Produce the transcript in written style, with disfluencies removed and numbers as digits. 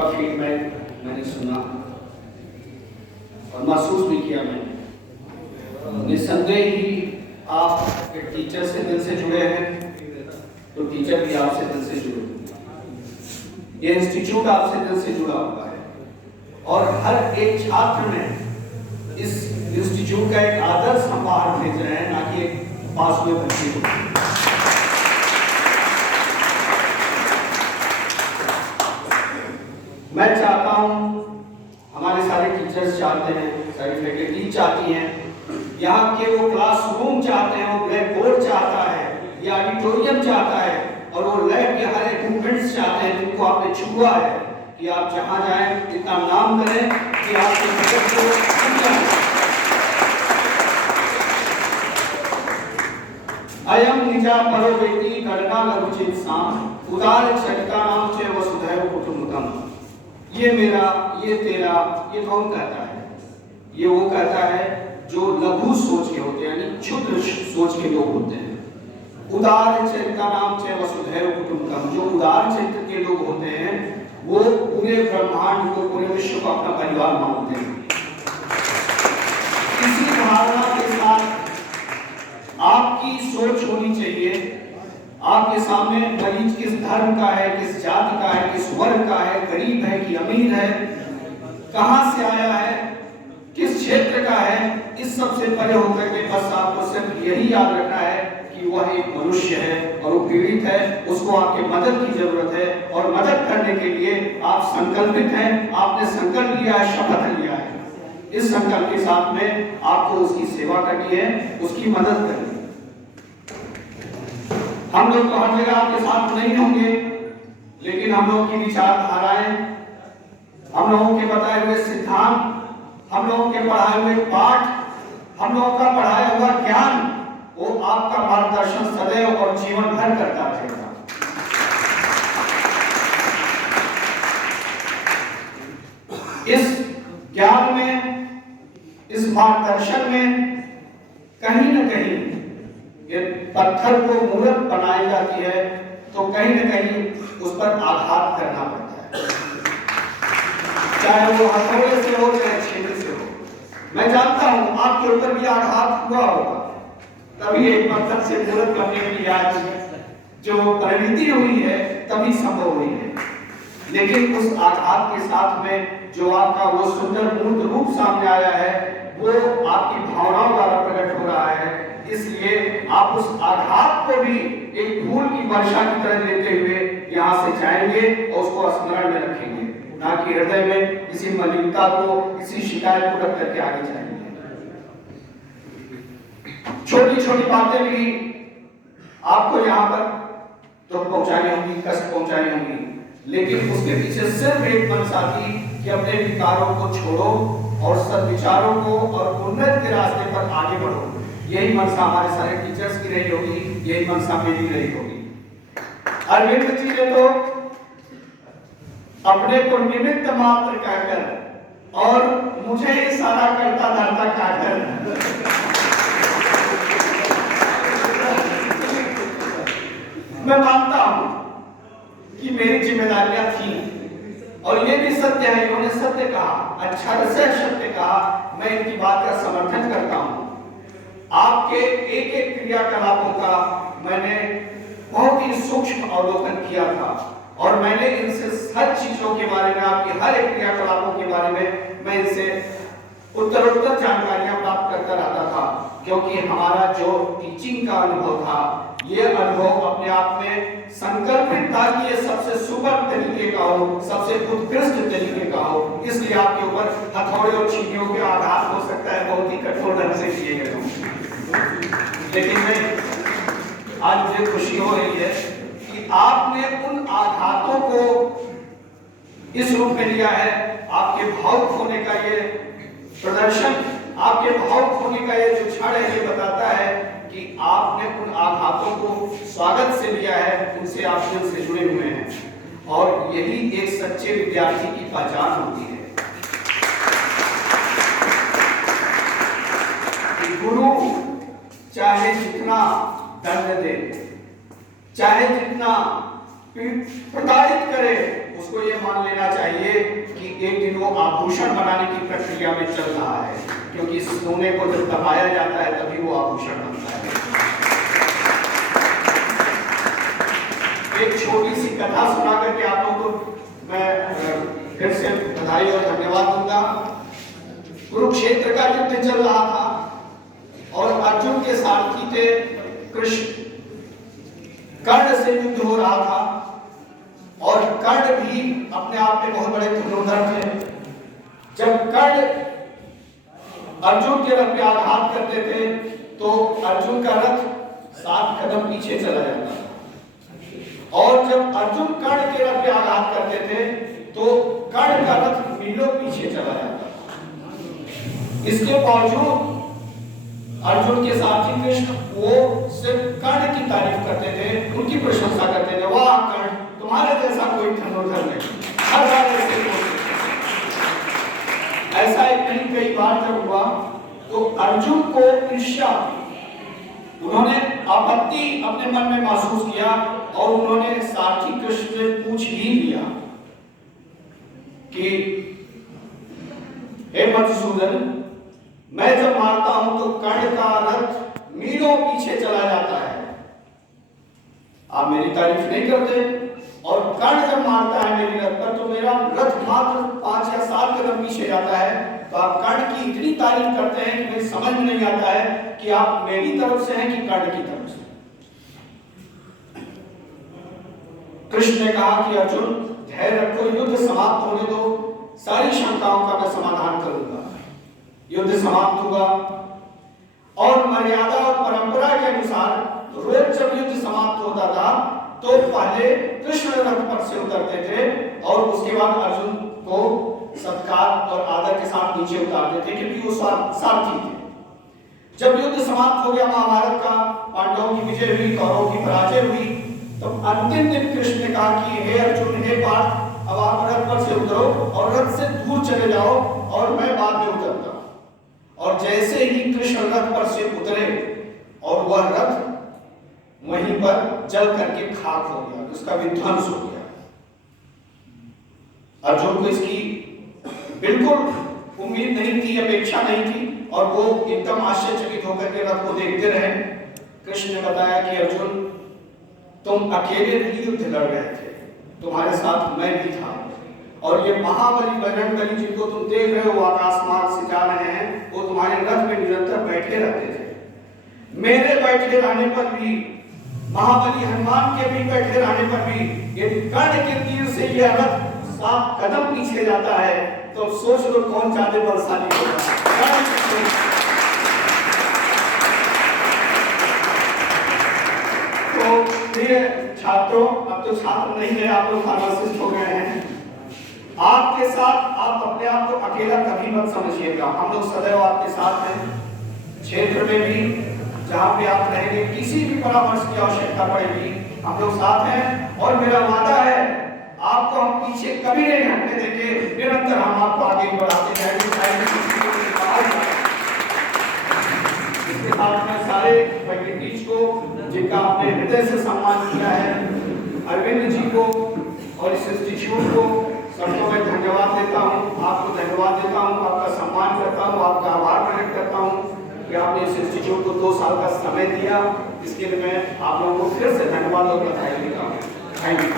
आपका फीडबैक मैंने सुना और महसूस भी किया मैंने। निस्संदेह ही आप एक टीचर से दिल से जुड़े हैं, तो टीचर भी आपसे दिल से जुड़े, ये इंस्टीट्यूट आपसे दिल से जुड़ा हुआ है और हर एक छात्र में इस इंस्टीट्यूट का एक आदर्श हम बाहर भेज रहे हैं, ना कि एक पास हुए बच्चे को। मैं चाहता हूं, हमारे सारे टीचर्स चाहते हैं, सारी फैकल्टी चाहती हैं, यहाँ के वो क्लासरूम चाहते हैं, वो ब्लैक बोर्ड चाहता है, ये ऑडिटोरियम चाहता है और वो लैब के हर इक्विपमेंट्स चाहते हैं जिनको आपने छुआ है कि आप जहाँ जाएं इतना नाम करें कि आपके बच्चे को अयम निजा परो बेटी गणना लघुचित साम उदार चरिता नाम चे वसुधैव कुटुंबकम। ये मेरा, ये तेरा, ये कौन कहता है? ये वो कहता है जो लघु सोच के होते हैं, यानी क्षुद्र सोच के लोग होते हैं। उदार चरिता नाम चे वसुधैव कुटुंबकम, जो उदार चरित्र के लोग होते हैं वो पूरे ब्रह्मांड को, पूरे विश्व को अपना परिवार मानते हैं। इसी धारणा के साथ आपकी सोच होनी चाहिए। आपके सामने मरीज किस धर्म का है, किस जाति का है, किस वर्ग का है, गरीब है कि अमीर है, कहां से आया है, किस क्षेत्र का है, इस सब से परे होकर के बस आपको सिर्फ यही याद रखना है कि वह एक मनुष्य है और वो पीड़ित है, उसको आपके मदद की जरूरत है और मदद करने के लिए आप संकल्पित हैं, आपने संकल्प लिया है, शपथ लिया है। इस संकल्प के साथ में आपको उसकी सेवा करनी है, उसकी मदद करनी है। हम लोग तो हर जगह आपके साथ नहीं होंगे, लेकिन हम लोगों की विचारधाराएं, हम लोगों के बताए हुए सिद्धांत, हम लोगों के पढ़ाए हुए पाठ, हम लोगों का पढ़ाया हुआ ज्ञान, वो आपका मार्गदर्शन सदैव और जीवन भर करता रहेगा। इस ज्ञान में, इस मार्गदर्शन में कहीं न कहीं ये पत्थर को मूर्त बनाई जाती है, तो कहीं न कहीं उस पर आघात करना पड़ता है, चाहे वो हथौड़े से हो चाहे छेद से हो। मैं जानता हूं आपके ऊपर भी आघात हुआ होगा, तभी एक पत्थर से मूर्त करने की आज जो परिणति हुई है तभी संभव हुई है। लेकिन उस आघात के साथ में जो आपका वो सुंदर मूर्त रूप सामने आया है, वो आपकी भावनाओं द्वारा प्रकट हो रहा है। इसलिए आप उस आघात को भी एक फूल की वर्षा की तरह लेते हुए यहाँ से जाएंगे और उसको स्मरण में रखेंगे, ना कि हृदय में किसी मलिनता को, किसी शिकायत को रख करके आगे जाएंगे। छोटी छोटी बातें भी आपको यहाँ पर तो पहुंचानी होंगी, कष्ट पहुंचानी होंगी, लेकिन उसके पीछे सिर्फ एक मनसा थी कि अपने विकारों को छोड़ो और सद्विचारों को और उन्नत के रास्ते पर आगे बढ़ो। यही मनसा हमारे सारे टीचर्स की रही होगी, यही मनसा मेरी रही होगी। अरविंद जी ने तो अपने को निमित्त मात्र कहकर और मुझे इशारा करता धरता कहकर मैं मानता हूं कि मेरी जिम्मेदारियां थी और ये भी सत्य है, इन्होंने सत्य कहा, अच्छा से सत्य कहा, मैं इनकी बात का समर्थन करता हूं। आपके एक एक क्रियाकलापों का मैंने बहुत ही सूक्ष्म अवलोकन किया था और मैंने इनसे हर चीजों के बारे में, आपकी हर एक क्रियाकलापों के बारे में मैं इनसे उत्तरोत्तर जानकारियां प्राप्त करता रहता था, क्योंकि हमारा जो टीचिंग का अनुभव था, ये अनुभव अपने आप में संकल्पित था कि ये सबसे सुपर तरीके का हो, सबसे उत्कृष्ट तरीके का हो। इसलिए आपके ऊपर हथौड़े और छींटियों के आघात हो सकता है, बहुत ही कठोर ढंग से किए गए हों, लेकिन नहीं, आज मुझे खुशी हो रही है कि आपने उन आघातों को इस रूप में लिया है। आपके भावुक होने का ये प्रदर्शन, आपके भावुक होने का ये जो क्षण है, ये बताता है कि आपने उन आघातों को स्वागत से लिया है, उनसे आप दिल से जुड़े हुए हैं और यही एक सच्चे विद्यार्थी की पहचान होती है। गुरु चाहे जितना दंड दे, चाहे जितना प्रताड़ित करे, उसको ये मान लेना चाहिए एक दिन वो आभूषण बनाने की प्रक्रिया में चल रहा है, क्योंकि सोने को जब दबाया जाता है तभी वो आभूषण बनता है। एक छोटी सी कथा सुना करके आप लोगों को मैं फिर से बधाई और धन्यवाद दूंगा। कुरुक्षेत्र का युद्ध चल रहा था और अर्जुन के सारथी थे कृष्ण। कर्ण से युद्ध हो रहा था और कर्ण भी अपने आप में बहुत बड़े धनुर्धर थे। जब कर्ण अर्जुन के रथ पे आघात करते थे तो अर्जुन का रथ 7 कदम पीछे चला जाता था, और जब अर्जुन कर्ण के रथ पे आघात करते थे तो कर्ण का रथ मीलों पीछे चला जाता था। इसके बावजूद अर्जुन के साथी कृष्ण वो सिर्फ कर्ण की तारीफ करते थे, उनकी प्रशंसा करते थे। वाह कर्ण, तुम्हारे जैसा कोई धनुर्धर नहीं, हर बार ऐसे बोलते। ऐसा एक नहीं कई बार जब हुआ तो अर्जुन को ईर्ष्या, उन्होंने आपत्ति अपने मन में महसूस किया और उन्होंने साथी कृष्ण से पूछ ही लिया कि हे मधुसूदन, मैं जब मारता हूं तो कर्ण का रथ मीलों पीछे चला जाता है, आप मेरी तारीफ नहीं करते, और कर्ण जब मारता है मेरी रथ पर तो मेरा रथ मात्र 5 या 7 कदम पीछे जाता है। तो आप कर्ण की इतनी तारीफ करते हैं कि मुझे समझ में नहीं आता है कि आप मेरी तरफ से हैं कि कर्ण की तरफ से। कृष्ण ने कहा कि अर्जुन धैर्य रखो, युद्ध समाप्त होने दो, सारी शंकाओं का मैं समाधान करूंगा, युद्ध समाप्त हुआ। और मर्यादा और परंपरा के अनुसार रोज जब युद्ध समाप्त होता था तो पहले कृष्ण रथ पर से उतरते थे और उसके बाद अर्जुन को सत्कार और आदर के साथ नीचे उतारते थे, क्योंकि वो सारथी थे। जब युद्ध समाप्त हो गया, महाभारत का, पांडवों की विजय हुई, कौरवों की पराजय हुई, तो अंतिम दिन कृष्ण ने कहा कि हे अर्जुन, हे पार्थ, अब आप रथ पर से उतरो और रथ से दूर चले जाओ और मैं बाद में उतरता हूं। और जैसे ही कृष्ण रथ पर से उतरे और वह रथ वहीं पर जल करके खाक हो गया, उसका विध्वंस हो गया। अर्जुन को इसकी बिल्कुल उम्मीद नहीं थी, अपेक्षा नहीं थी, और वो एकदम आश्चर्यचकित होकर के रथ को देखते रहे। कृष्ण ने बताया कि अर्जुन, तुम अकेले नहीं युद्ध लड़ रहे थे, तुम्हारे साथ मैं भी था, और ये महाबली बजरंगबली जिनको तुम देख रहे हो वो आकाश मार्ग से जा रहे हैं, वो तुम्हारे रथ में निरंतर बैठे रहते थे। मेरे बैठे रहने पर भी, महाबली हनुमान के भी बैठे रहने पर भी, यदि कर्ण के तीर से यह रथ 7 कदम पीछे जाता है तो सोच लो कौन ज्यादा बलशाली होगा। तो प्रिय छात्रों, अब तो छात्र नहीं है, आप लोग फार्मासिस्ट हो गए हैं। आपके साथ आप अपने आप को अकेला कभी मत समझिएगा, हम लोग सदैव आपके साथ हैं। क्षेत्र में भी जहाँ पे आप रहेंगे, किसी भी परामर्श की आवश्यकता पड़ेगी, हम लोग साथ हैं। और मेरा वादा है, आपको हम पीछे कभी नहीं हटने देंगे, निरंतर हम आपको आगे बढ़ाते जाएंगे। इसके साथ मैं सारे फैकल्टीज को, जिनका आपने हृदय से सम्मान किया है, अरविंद जी को और इस इंस्टीट्यूट को, सबको मैं धन्यवाद देता हूँ, आपको धन्यवाद देता हूँ, आपका सम्मान करता हूँ, आपका आभार प्रकट करता हूँ कि आपने इस इंस्टीट्यूट को 2 साल का समय दिया। इसके लिए मैं आप लोगों को फिर से धन्यवाद और बधाई देता हूँ। Thank you.